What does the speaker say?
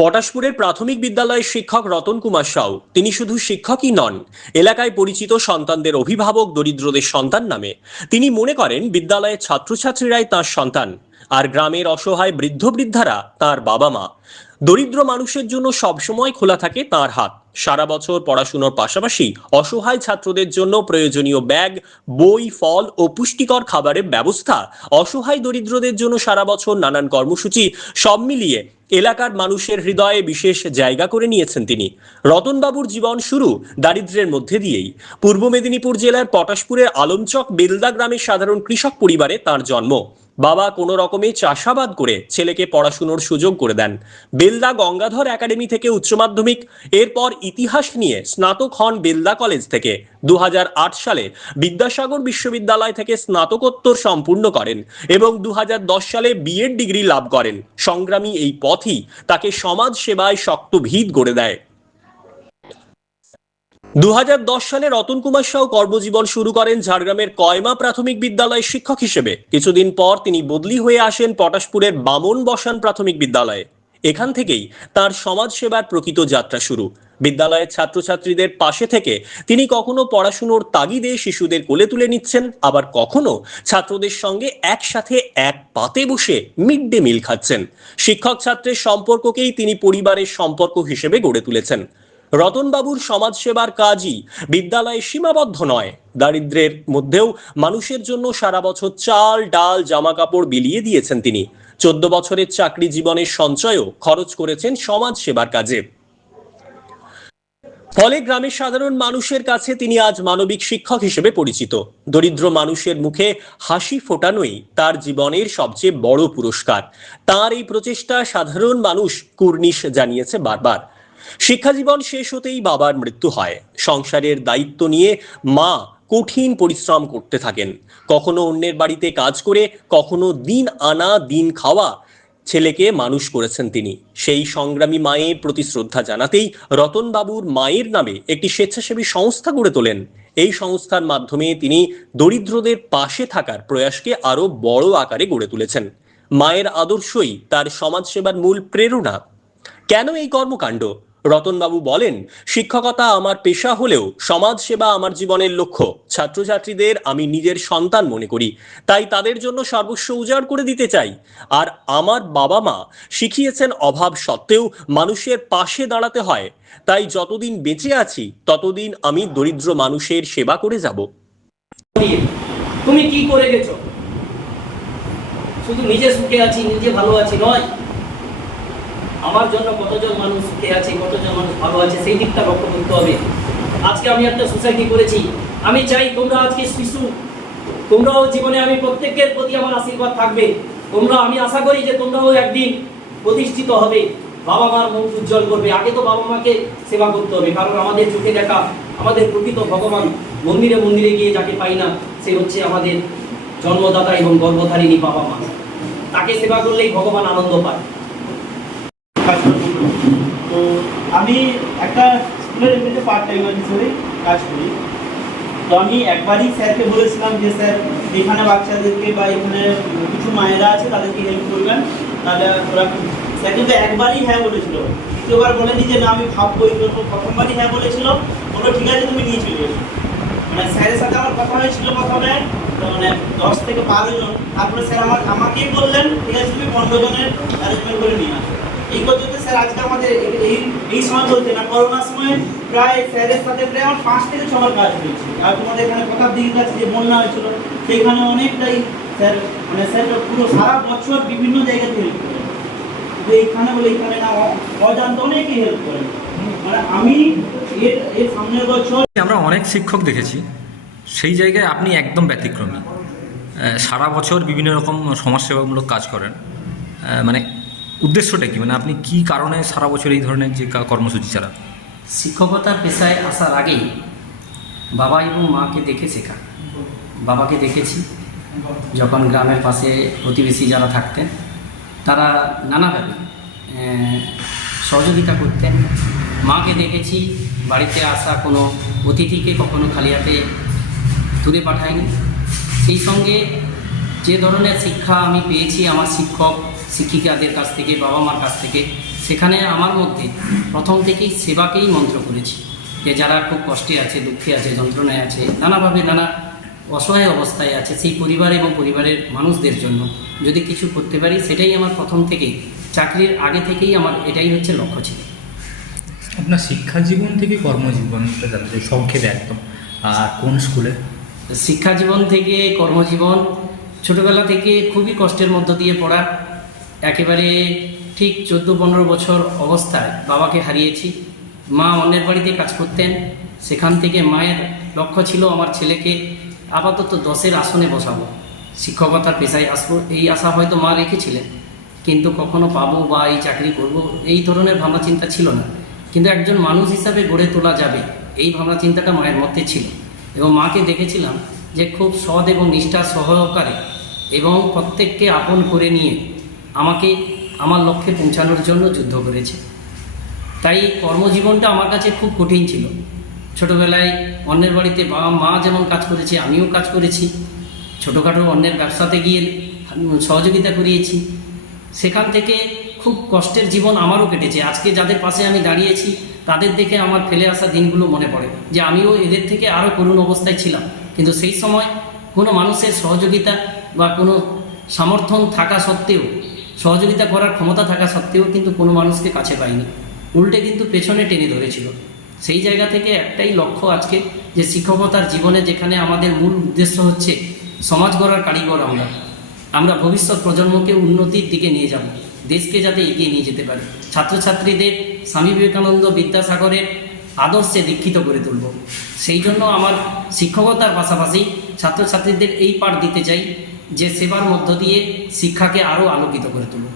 পটাশপুরের প্রাথমিক বিদ্যালয়ের শিক্ষক রতন কুমার সাউ। তিনি শুধু শিক্ষকই নন, এলাকায় পরিচিত সন্তানদের অভিভাবক দরিদ্রদের সন্তান নামে। তিনি মনে করেন, বিদ্যালয়ের ছাত্রছাত্রীরাই তার সন্তান। আর গ্রামের অসহায় বৃদ্ধ বৃদ্ধারা তার বাবা মা। দরিদ্র মানুষের জন্য সবসময় খোলা থাকে তার হাত। সারা বছর পড়াশুনোর পাশাপাশি অসহায় ছাত্রদের জন্য প্রয়োজনীয় ব্যাগ, বই, ফল ও পুষ্টিকর খাবারের ব্যবস্থা অসহায় দরিদ্রদের জন্য সারা বছর নানান কর্মসূচি সব মিলিয়ে এলাকার মানুষের হৃদয়ে বিশেষ জায়গা করে নিয়েছেন তিনি। রতনবাবুর জীবন শুরু দারিদ্র্যের মধ্যে দিয়েই। পূর্ব মেদিনীপুর জেলার পটাশপুরের আলমচক বেলদা গ্রামের সাধারণ কৃষক পরিবারে তার জন্ম। বাবা কোনো রকমে চাষাবাদ করে ছেলেকে পড়াশুনোর সুযোগ করে দেন। বেলদা গঙ্গাধর একাডেমি থেকে উচ্চ মাধ্যমিক, এরপর ইতিহাস নিয়ে স্নাতক হন বেলদা কলেজ থেকে। দু হাজার আট সালে বিদ্যাসাগর বিশ্ববিদ্যালয় থেকে স্নাতকোত্তর সম্পূর্ণ করেন এবং দু হাজার দশ সালে বিএড ডিগ্রি লাভ করেন। সংগ্রামী এই পথই তাকে সমাজ সেবায় শক্ত ভিত গড়ে দেয়। দু হাজার দশ সালে রতন কুমার সাউ কর্মজীবন শুরু করেন ঝাড়গ্রামের কয়মা প্রাথমিক বিদ্যালয়ের শিক্ষক হিসেবে। কিছুদিন পর তিনি বদলি হয়ে আসেন পটাশপুরের বামন বসান প্রাথমিক বিদ্যালয়ে। এখান থেকেই তার সমাজ সেবার প্রকৃত যাত্রা শুরু। বিদ্যালয়ের ছাত্রছাত্রীদের পাশে থেকে তিনি কখনো পড়াশুনোর তাগিদে শিশুদের কোলে তুলে নিচ্ছেন, আবার কখনো ছাত্রদের সঙ্গে একসাথে এক পাতে বসে মিড ডে মিল খাচ্ছেন। শিক্ষক ছাত্রের সম্পর্ককেই তিনি পরিবারের সম্পর্ক হিসেবে গড়ে তুলেছেন। রতনবাবুর সমাজসেবার কাজই বিদ্যালয়ে সীমাবদ্ধ নয়। দারিদ্র্যের মধ্যেও মানুষের জন্য সারা বছর চাল, ডাল জামা কাপড় বিলিয়ে দিয়েছেন তিনি। চোদ্দ বছরের চাকরি জীবনের সঞ্চয়ও খরচ করেছেন সমাজ সেবার কাজে। ফলে গ্রামের সাধারণ মানুষের কাছে তিনি আজ মানবিক শিক্ষক হিসেবে পরিচিত। দরিদ্র মানুষের মুখে হাসি ফোটানোই তার জীবনের সবচেয়ে বড় পুরস্কার। তার এই প্রচেষ্টা সাধারণ মানুষ কুর্নিশ জানিয়েছে বারবার। শিক্ষা জীবন শেষ হতেই বাবার মৃত্যু হয়। সংসারের দায়িত্ব নিয়ে মা কঠিন পরিশ্রম করতে থাকেন। কখনো অন্যের বাড়িতে কাজ করে, কখনো দিন আনা, দিন খাওয়া ছেলেকে মানুষ করেছেন তিনি। সেই সংগ্রামী মায়ের প্রতি শ্রদ্ধা জানাতেই রতনবাবুর মায়ের নামে একটি স্বেচ্ছাসেবী সংস্থা গড়ে তোলেন। এই সংস্থার মাধ্যমে তিনি দরিদ্রদের পাশে থাকার প্রয়াসকে আরও বড় আকারে গড়ে তুলেছেন। মায়ের আদর্শই তার সমাজসেবার মূল প্রেরণা। কেন এই কর্মকাণ্ড? রতনবাবু বলেন, শিক্ষকতা আমার পেশা হলেও সমাজ সেবা আমার জীবনের লক্ষ্য। ছাত্রছাত্রীদের আমি নিজের সন্তান মনে করি। তাই তাদের জন্য সর্বস্ব উজাড় করে দিতে চাই। আর আমার বাবা মা শিখিয়েছেন অভাব সত্ত্বেও মানুষের পাশে দাঁড়াতে হয়। তাই যতদিন বেঁচে আছি, ততদিন আমি দরিদ্র মানুষের সেবা করে যাব। তুমি কি করে গেছো? শুধু নিজে সুখে আছি, নিজে ভালো আছি নয়। আমার জন্য কতজন মানুষ সুখে আছে, কতজন মানুষ ভালো আছে, সেই দিকটা লক্ষ্য করতে হবে। আজকে আমি একটা সোসাইটি করেছি। আমি চাই তোমরা আজকে শিশু, তোমরাও জীবনে আমি প্রত্যেকের প্রতি আমার আশীর্বাদ থাকবে। তোমরা, আমি আশা করি যে তোমরাও একদিন প্রতিষ্ঠিত হবে। বাবা মার মুখ উজ্জ্বল করবে। আগে তো বাবা মাকে সেবা করতে হবে, কারণ আমাদের চোখে দেখা, আমাদের প্রকৃত ভগবান মন্দিরে মন্দিরে গিয়ে যাকে পাই না, সে হচ্ছে আমাদের জন্মদাতা এবং গর্ভধারিণী বাবা মা। তাকে সেবা করলেই ভগবান আনন্দ পায়। কাজ করতে তো আমি একটা স্কুলের এমনিতে পার্ট টাইমার হিসেবে কাজ করি। তো আমি একবারই স্যারকে বলেছিলাম যে, স্যার, এখানে বাচ্চাদেরকে বা এখানে কিছু মায়েরা আছে, তাদেরকে হেল্প করবেন। তাহলে ওরা স্যার কিন্তু একবারই হ্যাঁ বলেছিল। দ্বিতীয়বার বলেনি যে, না, আমি ভাববো এই করব প্রথমবারই হ্যাঁ বলেছিল। বলল, ঠিক আছে, তুমি নিয়ে চলে এসো। মানে স্যারের সাথে আমার কথা হয়েছিল প্রথমে মানে দশ থেকে বারো জন। তারপরে স্যার আমার আমাকেই বললেন, ঠিক জনের অ্যারেঞ্জমেন্ট করে নিয়ে আসো। এই পর্যন্ত স্যার আজকে আমাদের এই- করোনার সময় প্রায় স্যারের সাথে প্রায় আমার পাঁচ থেকে ছবার কাজ হয়েছে। আর এখানে কথা দিকে যে বন্যা হয়েছিল। সেইখানে অনেকটাই স্যার মানে স্যার পুরো সারা বছর বিভিন্ন জায়গাতে হেল্প করেন। এইখানে বলে এইখানে না, অজান্ত অনেকেই হেল্প করেন। মানে আমি এর এর সামনের বছর আমরা অনেক শিক্ষক দেখেছি। সেই জায়গায় আপনি একদম ব্যতিক্রমী। সারা বছর বিভিন্ন রকম সমাজসেবামূলক কাজ করেন। মানে উদ্দেশ্যটা কি? মানে আপনি কি কারণে সারা বছর এই ধরনের যে কর্মসূচি চালান? শিক্ষকতার পেশায় আসার আগেই বাবা এবং মাকে দেখে শেখা। বাবাকে দেখেছি। যখন গ্রামের পাশে প্রতিবেশী যারা থাকতেন তারা নানাভাবে সহযোগিতা করতেন। মাকে দেখেছি, বাড়িতে আসা কোনো অতিথিকে কখনো খালি হাতে তুলে পাঠায়নি। সেই সঙ্গে যে ধরনের শিক্ষা আমি পেয়েছি আমার শিক্ষক শিক্ষিকাদের কাছ থেকে, বাবা মার কাছ থেকে, সেখানে আমার মধ্যে প্রথম থেকেই সেবাকেই মন্ত্র করেছি যে যারা খুব কষ্টে আছে, দুঃখে আছে, যন্ত্রণায় আছে, নানাভাবে নানা অসহায় অবস্থায় আছে, সেই পরিবার এবং পরিবারের মানুষদের জন্য যদি কিছু করতে পারি, সেটাই আমার প্রথম থেকেই, চাকরির আগে থেকেই আমার এটাই হচ্ছে লক্ষ্য ছিল। আপনার শিক্ষা জীবন থেকে কর্মজীবনটা জানতে সংক্ষেপে একদম। আর কোন স্কুলে? শিক্ষা জীবন থেকে কর্মজীবন, ছোটবেলা থেকে খুবই কষ্টের মধ্য দিয়ে পড়া। একেবারে ঠিক চোদ্দ পনেরো বছর অবস্থায় বাবাকে হারিয়েছি। মা অন্যের বাড়িতে কাজ করতেন। সেখান থেকে মায়ের লক্ষ্য ছিল আমার ছেলেকে আপাতত দশের আসনে বসাবো। শিক্ষকতার পেশায় আসব, এই আশা হয়তো মা রেখেছিলেন। কিন্তু কখনো পাবো বা এই চাকরি করব, এই ধরনের ভাবনা চিন্তা ছিল না। কিন্তু একজন মানুষ হিসাবে গড়ে তোলা যাবে, এই ভাবনা চিন্তাটা মায়ের মধ্যে ছিল। এবং মাকে দেখেছিলাম যে খুব সৎ এবং নিষ্ঠা সহকারে এবং প্রত্যেককে আপন করে নিয়ে আমাকে আমার লক্ষ্যে পৌঁছানোর জন্য যুদ্ধ করেছে। তাই কর্মজীবনটা আমার কাছে খুব কঠিন ছিল। ছোটোবেলায় অন্যের বাড়িতে বাবা মা যেমন কাজ করেছে, আমিও কাজ করেছি। ছোটোখাটো অন্যের ব্যবসাতে গিয়ে সহযোগিতা করিয়েছি। সেখান থেকে খুব কষ্টের জীবন আমারও কেটেছে। আজকে যাদের পাশে আমি দাঁড়িয়েছি, তাদের দেখে আমার ফেলে আসা দিনগুলো মনে পড়ে যে আমিও এদের থেকে আরও করুণ অবস্থায় ছিলাম। কিন্তু সেই সময় কোনো মানুষের সহযোগিতা বা কোনো সমর্থন থাকা সত্ত্বেও, সহযোগিতা করার ক্ষমতা থাকা সত্ত্বেও কিন্তু কোনো মানুষকে কাছে পাইনি। উল্টে কিন্তু পেছনে টেনে ধরেছিল। সেই জায়গা থেকে একটাই লক্ষ্য আজকে যে শিক্ষকতার জীবনে যেখানে আমাদের মূল উদ্দেশ্য হচ্ছে, সমাজ গড়ার কারিগর আমরা। আমরা ভবিষ্যৎ প্রজন্মকে উন্নতির দিকে নিয়ে যাব। দেশকে যাতে এগিয়ে নিয়ে যেতে পারে। ছাত্রছাত্রীদের স্বামী বিবেকানন্দ বিদ্যাসাগরের আদর্শে দীক্ষিত করে তুলব। সেই জন্য আমার শিক্ষকতার পাশাপাশি ছাত্রছাত্রীদের এই পাঠ দিতে চাই, যে সেবার মধ্য দিয়ে শিক্ষাকে আরও আলোকিত করে তুলব